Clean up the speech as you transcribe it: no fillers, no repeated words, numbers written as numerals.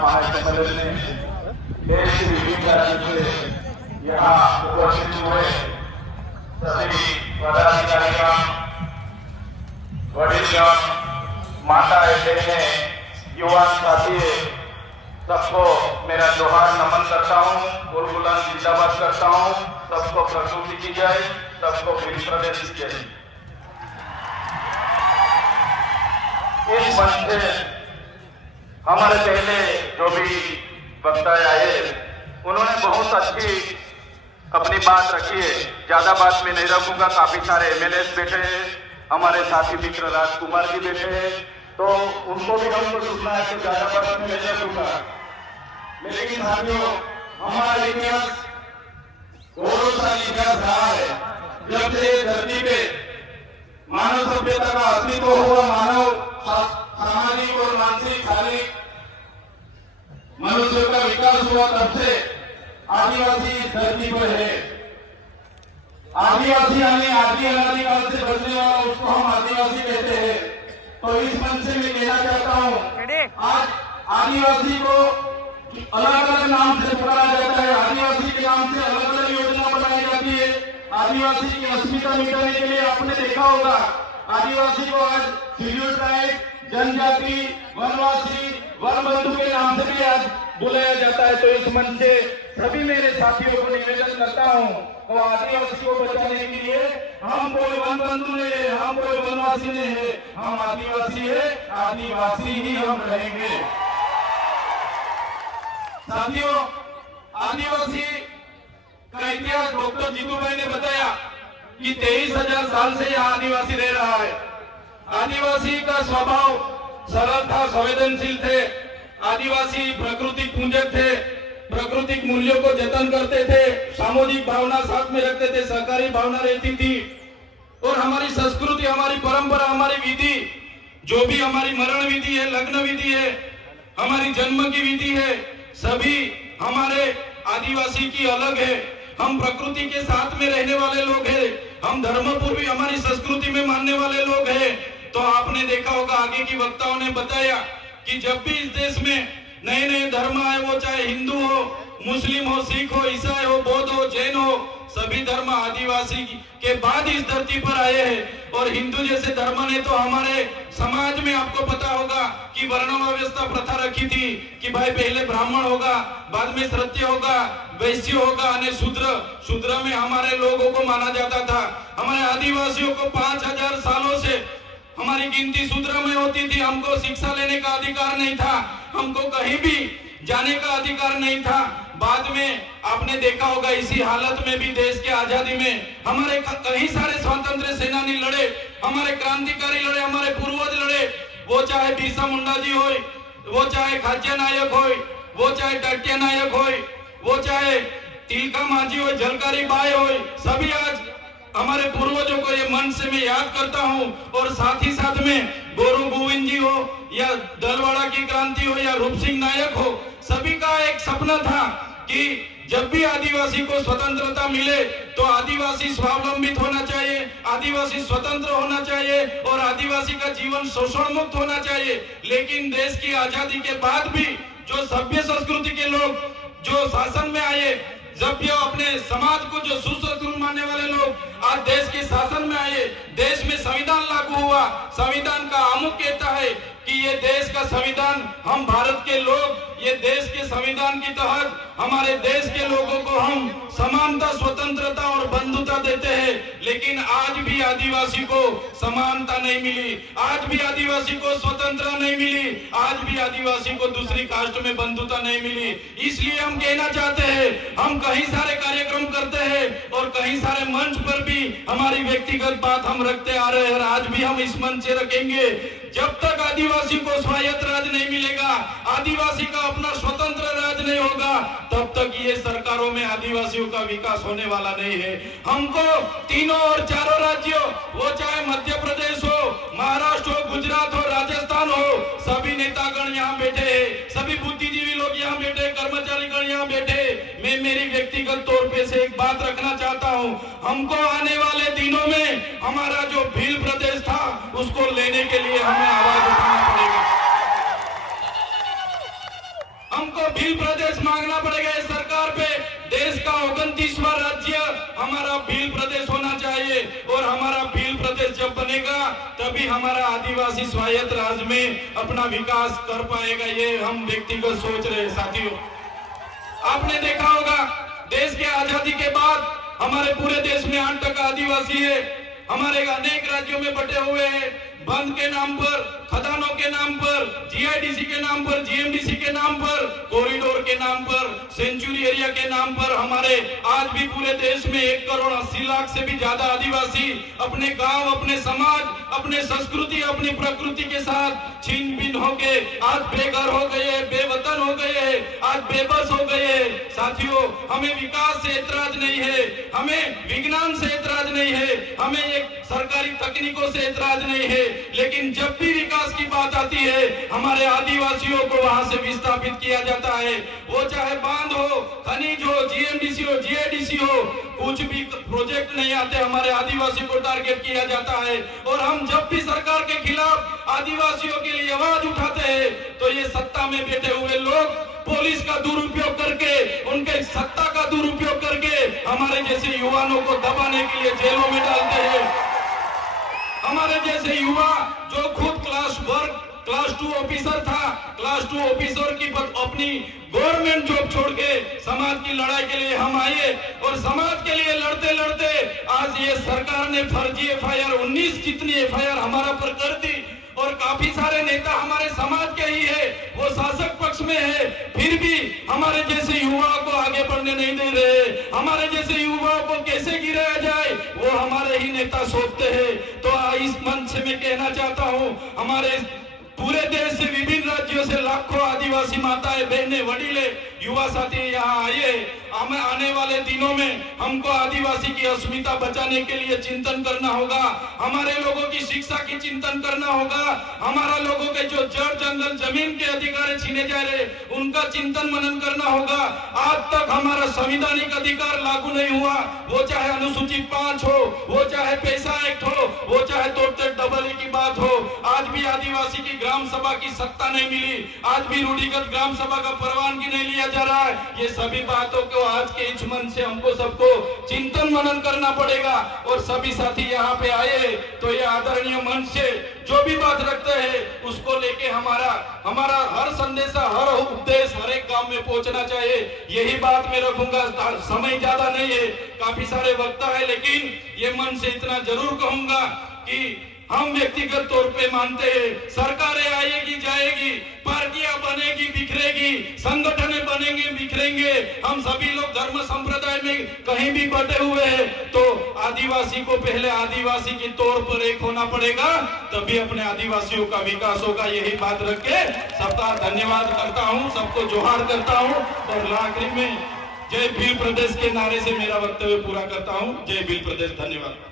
महासम्मेलन में देश के विभिन्न राज्यों से यहाँ उपस्थित हुए सभी पदाधिकारियों, वडीलगण, माताएं, बहनें, युवा साथी, सबको मेरा जोहार नमन करता हूँ। गुरुकुलाम जिंदाबाद करता हूँ। सबको प्रस्तुति की जाए, सबको भील प्रदेश की जाए। इस मंच से हमारे पहले जो भी वक्ता आए उन्होंने बहुत अच्छी अपनी बात रखी है। ज्यादा बात में नहीं रखूंगा। काफी सारे एमएलए बैठे हैं, हमारे साथी मित्र राजकुमार जी बैठे हैं, तो उनको भी हमको सुनना है, तो ज्यादा बात में नहीं रखूंगा। लेकिन साथियों, हमारा इतिहास गौरवशाली इतिहास रहा है। जब से धरती पे मानव सभ्यता का अस्तित्व हुआ, मानव सामाजिक और मानसिक शारीरिक मनुष्य का विकास हुआ, तब से आदिवासी धरती पर है। आदिवासी यानी आदि अनादि काल से बसने वाला, उसको हम आदिवासी कहते हैं। तो इस मंच से मैं कहना चाहता हूँ, आज आदिवासी को अलग अलग नाम से पुकारा जाता है। आदिवासी के नाम से अलग अलग योजना बनाई जाती है। आदिवासी की अस्मिता मिटाने के लिए आपने देखा होगा, आदिवासी को आज शेड्यूल्ड ट्राइब, जनजाति, वनवासी, वन बंधु के नाम से भी आज बुलाया जाता है। तो इस मंच से सभी मेरे साथियों को निवेदन करता हूँ, तो आदिवासी को बचाने के लिए हम कोई वन बंधु नहीं है, हम कोई वनवासी नहीं है, हम आदिवासी है, आदिवासी ही हम रहेंगे। साथियों, आदिवासी का इतिहास डॉक्टर जीतूभाई ने बताया कि 23,000 साल से यहाँ आदिवासी रह रहा है। आदिवासी का स्वभाव सरल था, संवेदनशील थे। आदिवासी प्राकृतिक पूजक थे, प्राकृतिक मूल्यों को जतन करते थे, सामाजिक भावना साथ में रखते थे, सहकारी भावना रहती थी। और हमारी संस्कृति, हमारी परंपरा, हमारी विधि, जो भी हमारी मरण विधि है, लग्न विधि है, हमारी जन्म की विधि है, सभी हमारे आदिवासी की अलग है। हम प्रकृति के साथ में रहने वाले लोग हैं, हम धर्मपूर्वी हमारी संस्कृति में मानने वाले लोग हैं। तो आपने देखा होगा, आगे की वक्ताओं ने बताया कि जब भी इस देश में नए नए धर्म आए, वो चाहे हिंदू हो, मुस्लिम हो, सिख हो, ईसाई हो, बौद्ध हो, जैन हो, सभी धर्म आदिवासी के बाद इस धरती पर आए हैं। और हिंदू जैसे धर्म ने तो हमारे समाज में आपको पता होगा कि वर्ण व्यवस्था प्रथा रखी थी कि भाई पहले ब्राह्मण होगा, बाद में क्षत्रिय होगा, वैश्य होगा, अन्य शूद्र में हमारे लोगों को माना जाता था। हमारे आदिवासियों को 5,000 सालों से हमारी गिनती शूद्र में होती थी। हमको शिक्षा लेने का अधिकार नहीं था, हमको कहीं भी जाने का अधिकार नहीं था। बाद में आपने देखा होगा, इसी हालत में भी देश के आजादी में हमारे कई सारे स्वतंत्र सेनानी लड़े, हमारे क्रांतिकारी लड़े, हमारे पूर्वज लड़े। वो चाहे बिरसा मुंडा जी हो, वो चाहे खाद्य नायक हो, वो चाहे टट्या नायक हो, वो चाहे तिलका माझी हो, झलकारी बाई हो, सभी आज हमारे पूर्वजों को ये मन से मैं याद करता हूँ। और साथ ही साथ में गोरू गोविंद जी हो, या दलवाड़ा की क्रांति हो, या रूप सिंह नायक हो, सभी का एक सपना था कि जब भी आदिवासी को स्वतंत्रता मिले तो आदिवासी स्वावलंबित होना चाहिए, आदिवासी स्वतंत्र होना चाहिए और आदिवासी का जीवन शोषण मुक्त होना चाहिए। लेकिन देश की आजादी के बाद भी जो सभ्य संस्कृति के लोग जो शासन में आए, जब भी अपने समाज को जो सुसंस्कृत मानने वाले लोग आज देश के शासन में आए, देश में संविधान लागू हुआ। संविधान का आमुख कहता है कि ये देश का संविधान, हम भारत के लोग ये देश के संविधान के तहत हमारे देश के लोगों को हम समानता, स्वतंत्रता और बंधुता देते हैं। लेकिन आज भी आदिवासी को समानता नहीं मिली, आज भी आदिवासी को स्वतंत्रता नहीं मिली, आज भी आदिवासी को दूसरी कास्ट में बंधुता नहीं मिली। इसलिए हम कहना चाहते हैं, हम कई सारे कार्यक्रम करते हैं और कई सारे मंच पर भी हमारी व्यक्तिगत बात हम रखते आ रहे हैं। आज भी हम इस मंच से रखेंगे। जब तक आदिवासी को स्वायत्त राज नहीं मिलेगा, आदिवासी का अपना स्वतंत्र राज नहीं होगा, तब तक ये सरकारों में आदिवासियों का विकास होने वाला नहीं है। हमको तीनों और चारों राज्यों, वो चाहे मध्य प्रदेश हो, महाराष्ट्र हो, गुजरात हो, राजस्थान हो, सभी नेतागण यहाँ बैठे हैं, सभी बुद्धिजीवी लोग यहाँ बैठे, कर्मचारीगण यहाँ बैठे। मैं मेरी व्यक्तिगत तौर पे से एक बात रखना चाहता हूँ, हमको आने वाले दिनों में हमारा जो भील प्रदेश था उसको लेने के लिए हमें आवाज उठाना पड़ेगा। हमको भील प्रदेश मांगना पड़ेगा इस सरकार पे। देश का 29वां राज्य हमारा भील प्रदेश होना चाहिए और हमारा भील प्रदेश जब बनेगा तभी हमारा आदिवासी स्वायत्त राज्य में अपना विकास कर पाएगा। ये हम व्यक्तिगत सोच रहे हैं साथियों। आपने देखा होगा देश के आजादी के बाद हमारे पूरे देश में 8% आदिवासी है। हमारे अनेक राज्यों में बटे हुए हैं। बंद के नाम पर, खदानों के नाम पर, जीआईडीसी के नाम पर, जीएमडीसी के नाम पर, कॉरिडोर के नाम पर, सेंचुरी एरिया के नाम पर हमारे आज भी पूरे देश में 1,80,00,000 से भी ज्यादा आदिवासी अपने गांव, अपने समाज, अपने संस्कृति, अपनी प्रकृति के साथ छीन बीन हो गए। आज बेघर हो गए, बेवतन हो गए, आज बेबस हो गए। साथियों, हमें विकास से ऐतराज नहीं है, हमें विज्ञान से ऐतराज नहीं है, हमें एक सरकारी तकनीकों से ऐतराज नहीं है, लेकिन जब भी विकास की बात आती है हमारे आदिवासियों को वहां से विस्थापित किया जाता है। वो चाहे बांध हो, खनिज हो, जीएमडीसी हो, जीआईडीसी हो, कुछ भी प्रोजेक्ट नहीं आते, हमारे आदिवासी को टारगेट किया जाता है। और हम जब भी सरकार के खिलाफ आदिवासियों के लिए आवाज उठाते हैं तो ये सत्ता में बैठे हुए लोग पुलिस का दुरुपयोग करके, उनके सत्ता का दुरुपयोग करके हमारे जैसे युवाओं को दबाने के लिए जेलों में डालते हैं। हमारे जैसे युवा जो खुद क्लास 2 ऑफिसर था, क्लास 2 ऑफिसर की अपनी गवर्नमेंट जॉब छोड़ के समाज की लड़ाई के लिए हम आए और समाज के लिए लड़ते लड़ते आज ये सरकार ने फर्जी एफआईआर 19 जितनी एफआईआर हमारा पर कर दी। और काफी सारे नेता हमारे समाज के ही है, वो शासक पक्ष में है, फिर भी हमारे जैसे युवाओं को आगे बढ़ने नहीं दे रहे। हमारे जैसे युवाओं को कैसे गिराया जाए वो हमारे ही नेता सोचते हैं। तो इस मंच से मैं कहना चाहता हूँ, हमारे पूरे देश से, विभिन्न राज्यों से लाखों आदिवासी माताएं, बहनें, वडीले, युवा साथी यहाँ आए। हमें आने वाले दिनों में हमको आदिवासी की अस्मिता बचाने के लिए चिंतन करना होगा। हमारे लोगों की शिक्षा की चिंतन करना होगा। हमारा लोगों के जो जड़ जंगल जमीन के अधिकार छीने जा रहे उनका चिंतन मनन करना होगा। आज तक हमारा संवैधानिक अधिकार लागू नहीं हुआ, वो चाहे अनुसूचित 5 हो, वो चाहे पैसा एक्ट हो, वो चाहे तोड़ते डबल की बात हो। आज भी आदिवासी की ग्राम सभा की सत्ता नहीं मिली, आज भी रूढ़िगत ग्राम सभा का परवानगी नहीं लिया जा रहा है। ये सभी बातों को आज के इस मंच से हमको सबको चिंतन मनन करना पड़ेगा। और सभी साथी यहाँ पे आए तो ये आदरणीय मंच से जो भी बात रखते हैं उसको लेके हमारा हर संदेशा, हर उपदेश हर एक गांव में पहुंचना चाहिए। यही बात मैं रखूंगा। समय ज्यादा नहीं है, काफी सारे वक्ता है, लेकिन ये मन से इतना जरूर कहूंगा कि हम व्यक्तिगत तौर पे मानते हैं सरकारें आएगी जाएगी, पार्टियां बनेगी बिखरेगी, संगठन बनेंगे बिखरेंगे, हम सभी लोग धर्म संप्रदाय में कहीं भी बटे हुए हैं, तो आदिवासी को पहले आदिवासी के तौर पर एक होना पड़ेगा, तभी अपने आदिवासियों का विकास होगा। यही बात रख के सबका धन्यवाद करता हूँ, सबको जोहार करता हूँ और आखिरी में जय भील प्रदेश के नारे से मेरा वक्तव्य पूरा करता हूँ। जय भील प्रदेश, धन्यवाद।